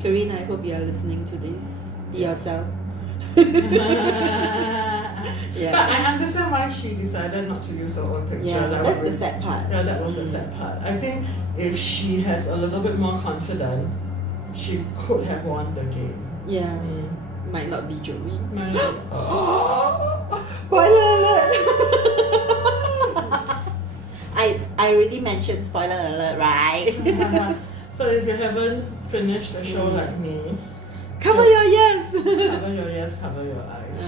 Karine, I hope you are listening to this. Be yourself. Yeah. But I understand why she decided not to use her own picture. Yeah, that's the sad part. Yeah, that was the sad part. I think if she has a little bit more confidence, she could have won the game. Yeah. Might not be Joey. Spoiler alert! I already mentioned spoiler alert, right? So if you haven't finish the show like me. Cover your ears. Cover your ears, cover your eyes.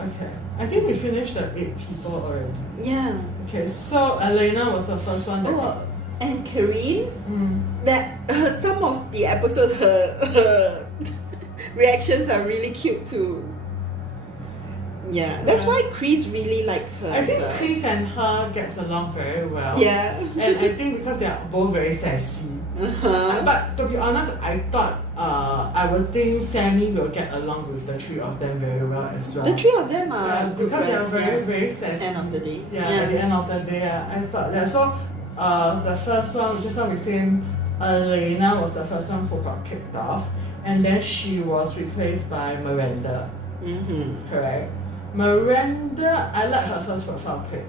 Okay. I think we finished the 8 people already. Yeah. Okay, so Elena was the first one that got... And Karine, that some of the episodes, her reactions are really cute too. Yeah, that's why Chris really liked her. I think Chris and her gets along very well. Yeah. And I think because they are both very sassy. But to be honest, I thought I would think Sammy will get along with the 3 of them very well as well. The 3 of them are because friends, they are very, very sassy. End of the day. Yeah, at the end of the day, I thought that. So the first one, just now we seen Elena was the first one who got kicked off, and then she was replaced by Miranda. Correct. Miranda, I like her first profile pic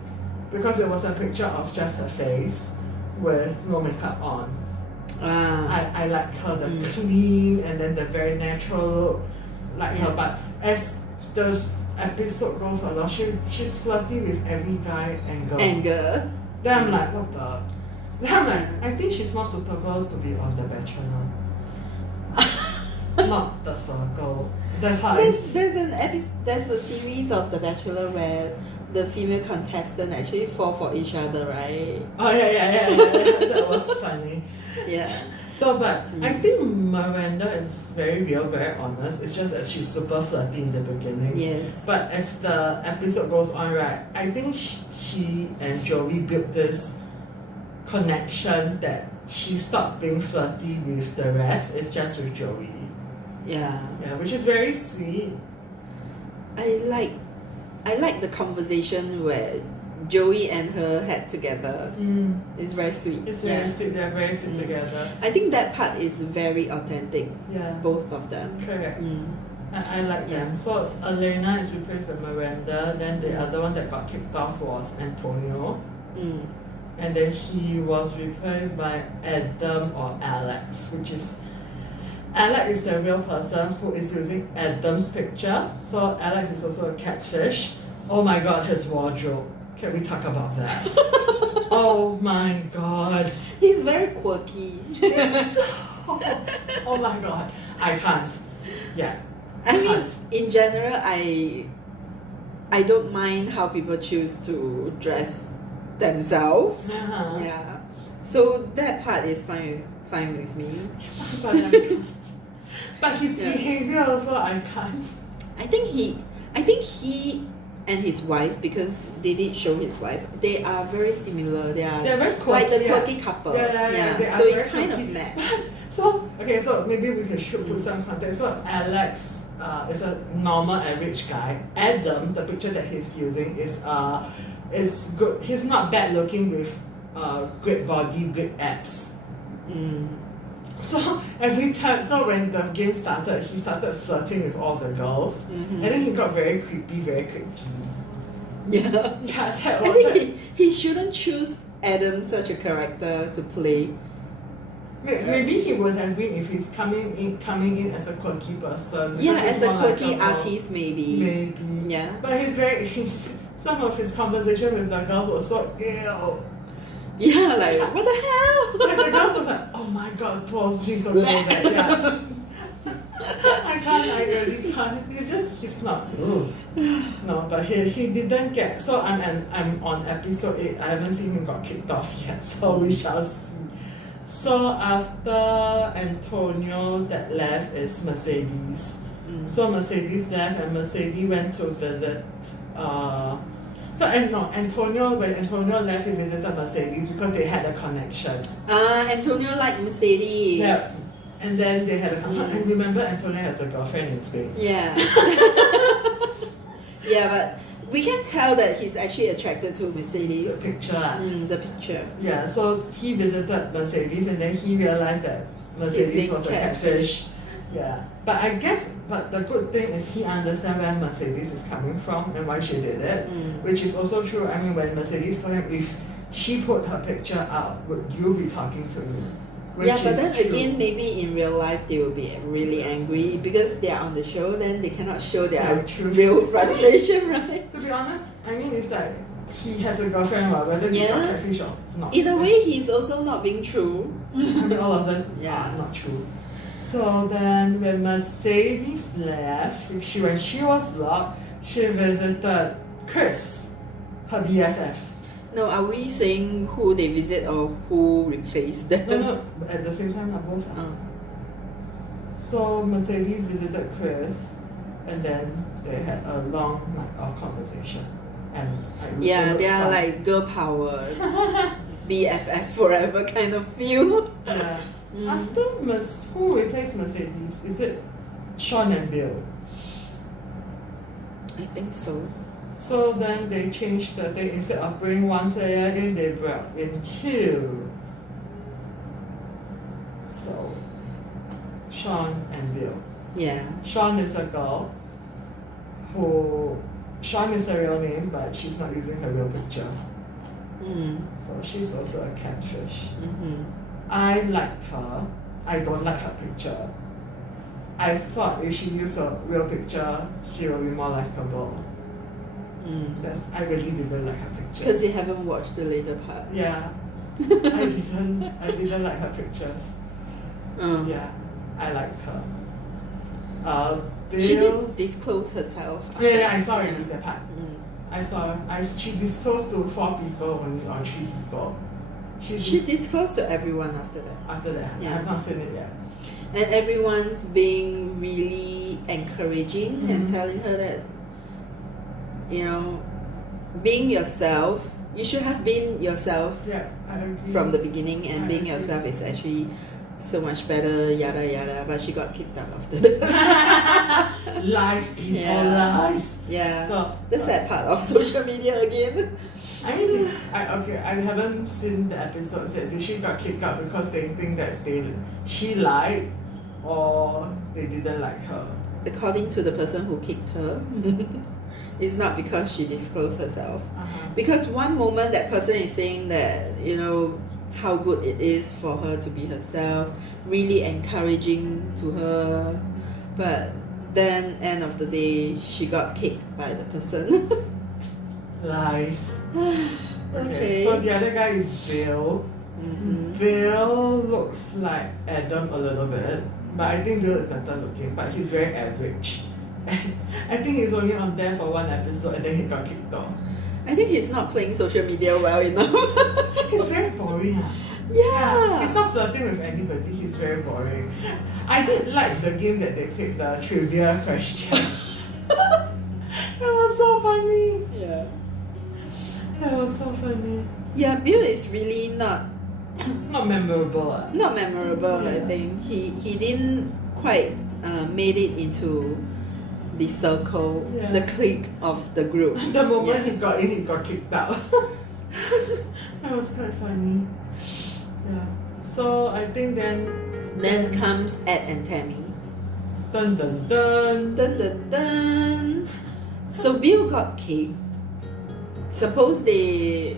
because it was a picture of just her face with no makeup on. I like her, the clean and then the very natural look, like her. But as the episode goes along, she's flirty with every guy and girl. Then I'm like, what the? Then I'm like, I think she's more suitable to be on The Bachelor. Not The Circle. That's how there's a series of The Bachelor where the female contestant actually fall for each other, right? Oh yeah. That was funny. Yeah. So, but I think Miranda is very real, very honest. It's just that she's super flirty in the beginning. Yes. But as the episode goes on, right, I think she and Joey built this connection that she stopped being flirty with the rest. It's just with Joey. Yeah. Yeah, which is very sweet. I like the conversation where Joey and her had together. It's very sweet. It's very sweet. They're very sweet together. I think that part is very authentic. Yeah. Both of them. Correct. I like them. So Elena is replaced by Miranda. Then the other one that got kicked off was Antonio. And then he was replaced by Adam or Alex, which is Alex is the real person who is using Adam's picture. So Alex is also a catfish. Oh my god, his wardrobe. Can we talk about that? Oh my god. He's very quirky. Oh my god. I can't. Yeah. I mean, in general, I don't mind how people choose to dress themselves. Yeah. So that part is fine with me. But I can't. But his behavior also, I can't. I think he and his wife, because they did show his wife, they are very similar. They're very quirky, like the quirky couple. Yeah. So it kind of match. So maybe we should put some context. So Alex is a normal average guy. Adam, the picture that he's using is good. He's not bad looking with great body, great abs. So every time, when the game started, he started flirting with all the girls, and then he got very creepy very quickly. Yeah. Yeah, I think he shouldn't choose Adam, such a character, to play. Maybe he would have been if he's coming in as a quirky person. Yeah, as a quirky artist, maybe. Maybe. Yeah. But some of his conversation with the girls was so ill. Yeah, like what the hell? Like the girls was like, oh my god, please don't do that. Yeah. I really can't. He's not. No, but he didn't get. So I'm on episode 8. I haven't seen him got kicked off yet. So we shall see. So after Antonio, that left is Mercedes. So Mercedes left, and Mercedes went to visit. Antonio, when Antonio left, he visited Mercedes because they had a connection. Antonio liked Mercedes. Yeah. And then they had a connection. And remember, Antonio has a girlfriend in Spain. Yeah. Yeah, but we can tell that he's actually attracted to Mercedes. The picture. The picture. Yeah, so he visited Mercedes, and then he realized that Mercedes was a catfish. Yeah. But I guess, the good thing is he understands where Mercedes is coming from and why she did it, which is also true. I mean, when Mercedes told him, if she put her picture out, would you be talking to me? Yeah, but then again, maybe in real life they will be really angry because they are on the show, then they cannot show their real frustration, right? To be honest, I mean, it's like he has a girlfriend, whether he got Yeah. catfish or not. In a way, he's also not being true. I mean, all of them Yeah. are not true. So then when Mercedes left, when she was blocked, she visited Chris, her BFF. No, are we saying who they visit or who replaced them? No, at the same time, both. Oh. So Mercedes visited Chris, and then they had a long night of conversation. And Yeah, it was they are fun. like girl power, BFF forever kind of feel. Yeah. Mm. After who replaced Mercedes? Is it Sean and Bill? I think so. So then they changed the thing. Instead of bringing one player in, they brought in two. So Sean and Bill. Yeah. Sean is a girl Sean is her real name, but she's not using her real picture. Mm. So she's also a catfish. Mm-hmm. I liked her. I don't like her picture. I thought if she used her real picture, she will be more likable. Mm. I really didn't like her picture. Because you haven't watched the later part. Yeah. I didn't like her pictures. Yeah. I liked her. Bill. She did disclose herself. Yeah, I saw already that part. Mm. She disclosed to 4 people only, or 3 people. She disclosed to everyone after that. After that, I Yeah. have not seen it yet. And everyone's being really encouraging and Mhm. telling her that, being yourself, you should have been yourself Yeah, I agree. from the beginning, and I being agree. yourself is actually so much better, yada yada, but she got kicked out after that. Lies, people, Yeah. lies. Yeah, So the sad part of social media again. I mean, I haven't seen the episodes yet. Did she got kicked out because they think that she lied, or they didn't like her? According to the person who kicked her, it's not because she disclosed herself. Uh-huh. Because one moment that person is saying that, how good it is for her to be herself, really encouraging to her, but then end of the day she got kicked by the person. Lies. Okay. So the other guy is Bill. Mm-hmm. Bill looks like Adam a little bit, but I think Bill is better looking, but he's very average. And I think he's only on there for 1 episode and then he got kicked off. I think he's not playing social media well enough. He's very boring. Yeah. He's not flirting with anybody, he's very boring. I did like the game that they played, the trivia question. That was so funny. Yeah. That was so funny. Yeah, Bill is really not memorable. not memorable. I Yeah. think he didn't quite made it into the circle, Yeah. the clique of the group. The moment Yeah. he got in, he got kicked out. That was quite funny. Yeah. So I think Then comes Ed and Tammy. dun dun dun. Dun dun dun. So Bill got kicked. Suppose they,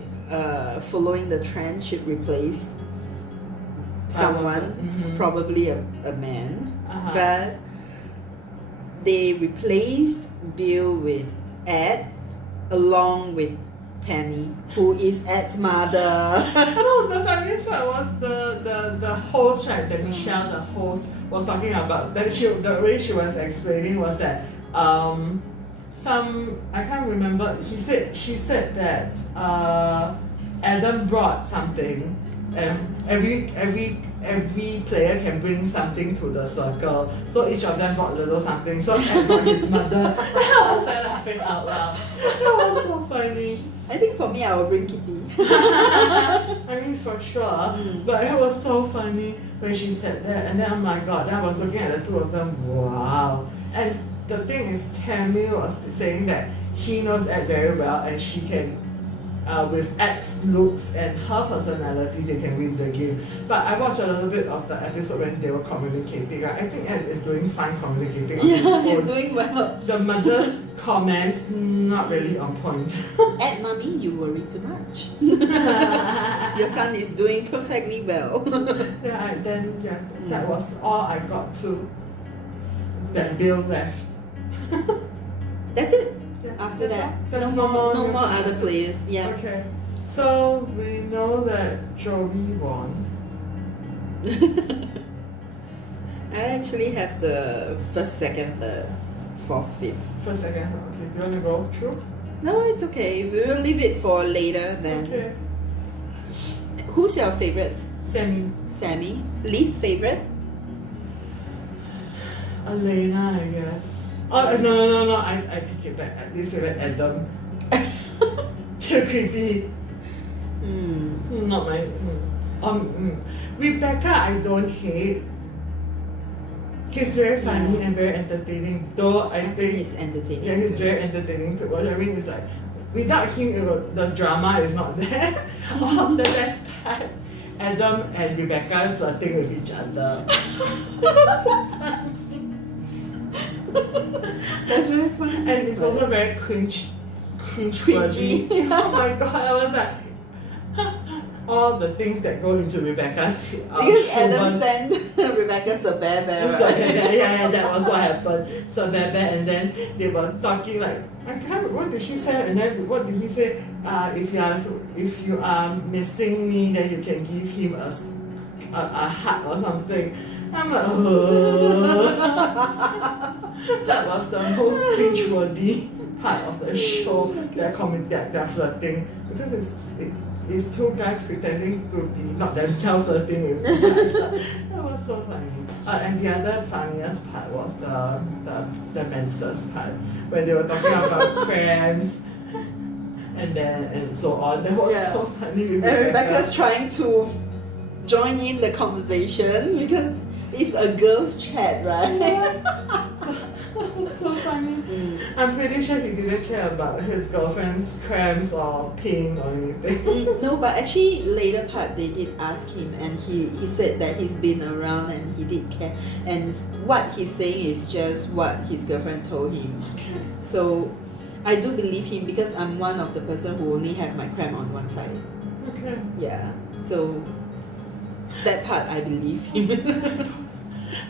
following the trend, should replace someone, Mhm. probably a man. Uh-huh. But they replaced Bill with Ed, along with Tammy, who is Ed's mother. No, the funniest part was the host, right? The Michelle, the host, was talking about that. The way she was explaining was that I can't remember. She said that Adam brought something, and every player can bring something to the circle. So each of them brought a little something. So Ed brought his mother. I was like laughing out loud. That was so funny. I think for me, I will bring Kitty. I mean, for sure. Mm. But it was so funny when she said that. And then, oh my god, then I was looking at the two of them. Wow. And the thing is, Tammy was saying that she knows Ed very well and she can, with Ed's looks and her personality, they can win the game. But I watched a little bit of the episode when they were communicating. Right? I think Ed is doing fine communicating on his Yeah, own. he's doing well. The mother's comments, not really on point. Ed, mommy, you worry too much. Your son is doing perfectly well. That was all I got to. That Bill left. That's it. Yeah, After that's that, all? There's no more other players. Yeah. Okay. So we know that Joey won. I actually have the first, second, third, fourth, fifth. First, second, okay. Do you want to go through? No, it's okay. We will leave it for later then. Okay. Who's your favorite? Sammy. Sammy. Least favorite? Elena, I guess. Oh, no. I take it back. At least like Adam. Too creepy. Not my. Rebecca, I don't hate. He's very funny and very entertaining. Though I think he's entertaining. Yeah, he's very entertaining to watch. I mean, it's like without him, the drama is not there. The best part, Adam and Rebecca flirting with each other. That's very funny. And it's also very cringy. Oh my god! I was like. All the things that go into Rebecca's because Adam sent Rebecca the bear, right? So, yeah, that was what happened. So bear, and then they were talking like, I can't. What did she say? And then what did he say? If you are missing me, then you can give him a hug or something. I'm like, that was the most cringe-worthy part of the show. They're flirting because it's two guys pretending to be not themselves flirting with each other. That was so funny. And the other funniest part was the menses part, when they were talking about cramps and so on. That was so funny. And Rebecca's trying to join in the conversation because it's a girls' chat, right? That was so funny. I'm pretty sure he didn't care about his girlfriend's cramps or pain or anything. No, but actually later part they did ask him and he said that he's been around and he did care. And what he's saying is just what his girlfriend told him. Okay. So I do believe him because I'm one of the person who only have my cramp on one side. Okay. Yeah. So that part I believe him.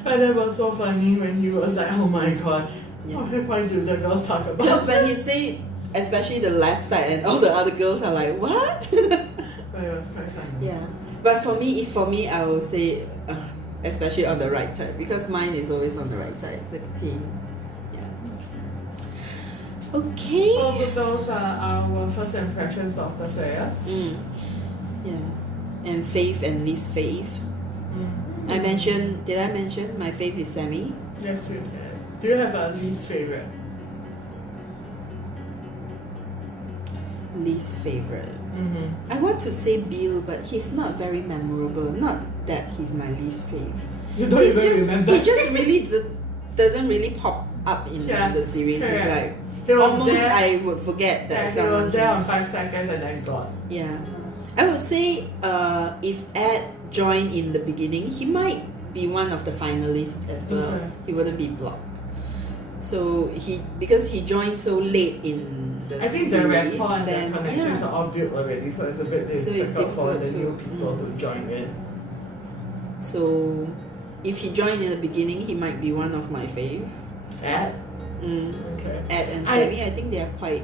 But that was so funny when he was like, oh my god, why do the girls talk about because when he say, especially the left side and all the other girls are like, what? But it was quite funny. Yeah. But for me, I will say, especially on the right side because mine is always on the right side, the pain. Yeah. Okay. So those are our first impressions of the players. Yeah. And Faith and least Faith. Did I mention my fave is Sammy? Yes, you did. Do you have a least favorite? Least favorite. I want to say Bill, but he's not very memorable. Not that he's my least fave. You don't even remember. He just really doesn't really pop up in the series. Correct. It's like almost there, I would forget that he was there on 5 seconds and then gone. Yeah. I would say if Ed joined in the beginning, he might be one of the finalists as well. Okay. He wouldn't be blocked. So because he joined so late in the I think series, the rapport and the connections are all built already, so it's a bit difficult for the new people to join in. So if he joined in the beginning, he might be one of my fave. Ed? Okay. Ed and Sammy, I think they're quite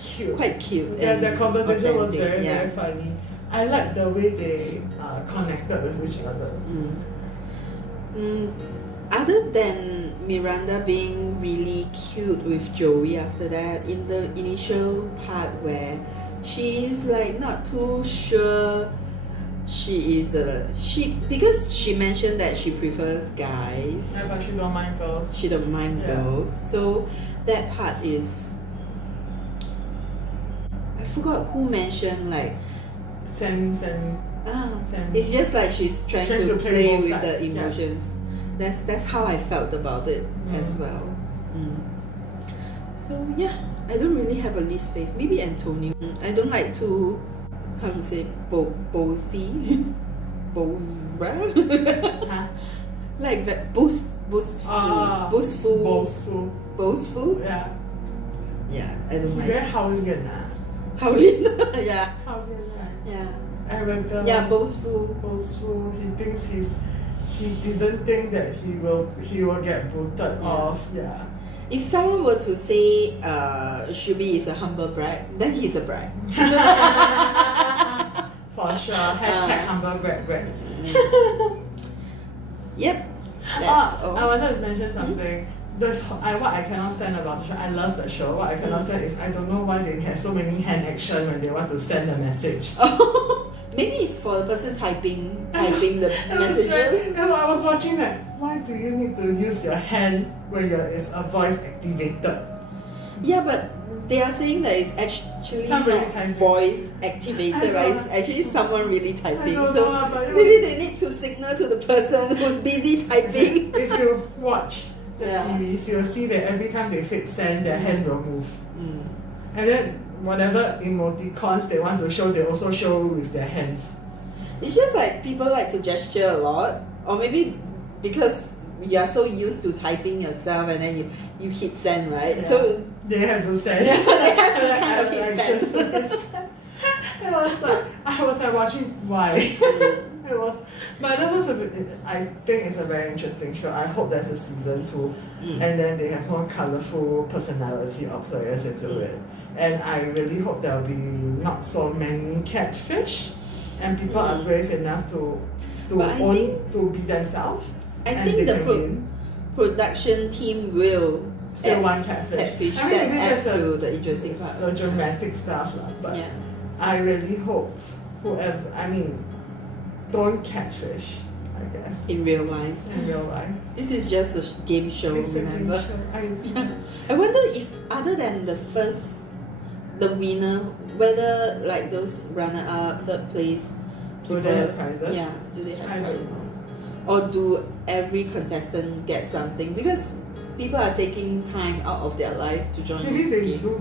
cute. Quite cute. Yeah, the conversation was authentic. very funny. I like the way they connected with each other. Other than Miranda being really cute with Joey after that, in the initial part where she is like not too sure because she mentioned that she prefers guys. Yeah, but she don't mind girls. She don't mind girls. So that part is, I forgot who mentioned like Sammy. It's just like she's trying to play with the sides. emotions. That's how I felt about it as well. So yeah, I don't really have a least fave. Maybe Antonio. I don't like to, how to say, bossy. Like that boastful. Yeah. Yeah, I don't He's like. very 好脸 Howlin. Yeah. 好脸 right? Yeah. Arrogant. Yeah, boastful. He thinks he didn't think that he will get booted off. Yeah. If someone were to say Shubi is a humble brag, then he's a brag. For sure. Hashtag humble brag. Yep. That's all. I wanted to mention something. What I cannot stand about the show, I love the show. What I cannot stand is I don't know why they have so many hand action when they want to send a message. Maybe it's for the person typing the messages. I was watching that. Why do you need to use your hand when it's a voice activated? Yeah, but they are saying that it's actually Somebody not typing. voice activated, right? It's actually someone really typing. So but maybe they need to signal to the person who's busy typing. if you watch the Yeah. series, you'll see that every time they say send, their hand will move. Mm. And then whatever emoticons they want to show, they also show with their hands. It's just like people like to gesture a lot, or maybe because you are so used to typing yourself and then you hit send, right? Yeah. So They have to send. Yeah, they have to kind of hit action. send. It was like I was like watching why. It was, but that was I think it's a very interesting show. I hope there's a season 2, and then they have more colorful personality of players into it. And I really hope there'll be not so many catfish, and people are brave enough to be themselves. I and think they the can win. production team will Still add one catfish. catfish I mean, that maybe adds that's to the interesting part. the dramatic stuff, but Yeah. I really hope don't catfish, I guess, In real life. in real life. This is just a game show, It's a game remember? show. I wonder if other than the winner, whether like those runner-up, third place, Do they have prizes? Yeah, do they have I don't prizes? know. Or do every contestant get something? Because people are taking time out of their life to join Maybe this they game. do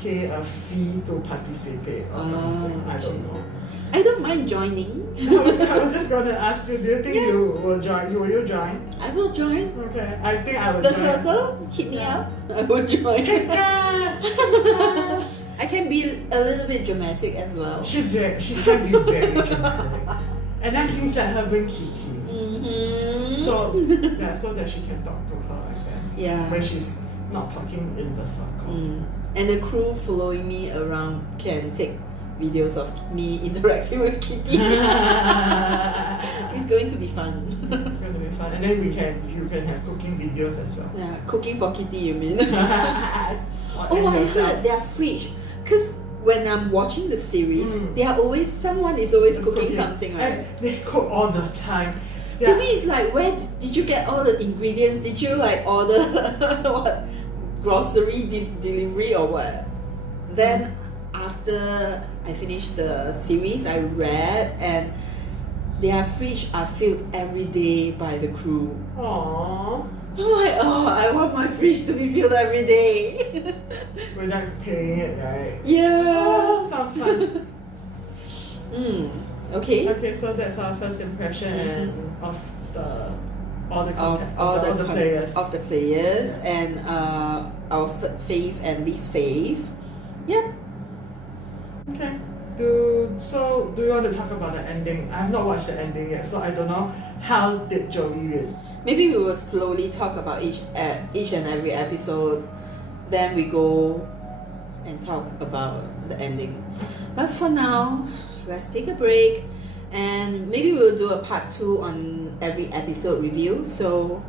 pay a fee to participate or something. I don't know. I don't mind joining. I was just gonna ask you, do you think Yeah. you will join? Will you join? I will join. Okay, I think I will The join. circle, hit me Yeah. up. I will join. Kick ass! Kick ass! I can be a little bit dramatic as well. She can be very dramatic. And then please let her bring Kitty. Mm-hmm. So that she can talk to her, I guess. Yeah. When she's not talking in the circle. And the crew following me around can take videos of me interacting with Kitty. It's going to be fun. It's going to be fun. And then you can have cooking videos as well. Yeah, cooking for Kitty, you mean? Oh, Oh, I heard their fridge. Because when I'm watching the series, someone is always cooking something, right? And they cook all the time. To me, it's like, where did you get all the ingredients? Did you like order what grocery delivery or what? Then after I finished the series, I read and their fridge are filled every day by the crew. Aww. I'm like, I want my fridge to be filled every day. Without paying it, right? Yeah. Oh, sounds fun. Okay. Okay, so that's our first impression and of all the players. Of the players and our fave and least fave. Yeah. Okay. Do you want to talk about the ending? I have not watched the ending yet, so I don't know how did Joey win. Maybe we will slowly talk about each and every episode. Then we go and talk about the ending. But for now, let's take a break. And maybe we'll do a part 2 on every episode review. So,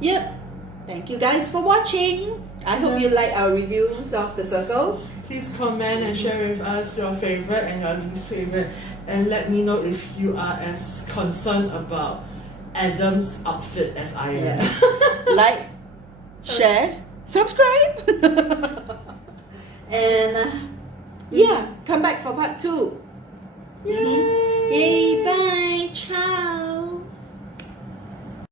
yep. Thank you guys for watching. I hope you like our reviews of The Circle. Please comment and share with us your favorite and your least favorite. And let me know if you are as concerned about Adam's outfit as I am. Yeah. Like, share, subscribe. And yeah, come back for part 2. Yay! Yay, bye.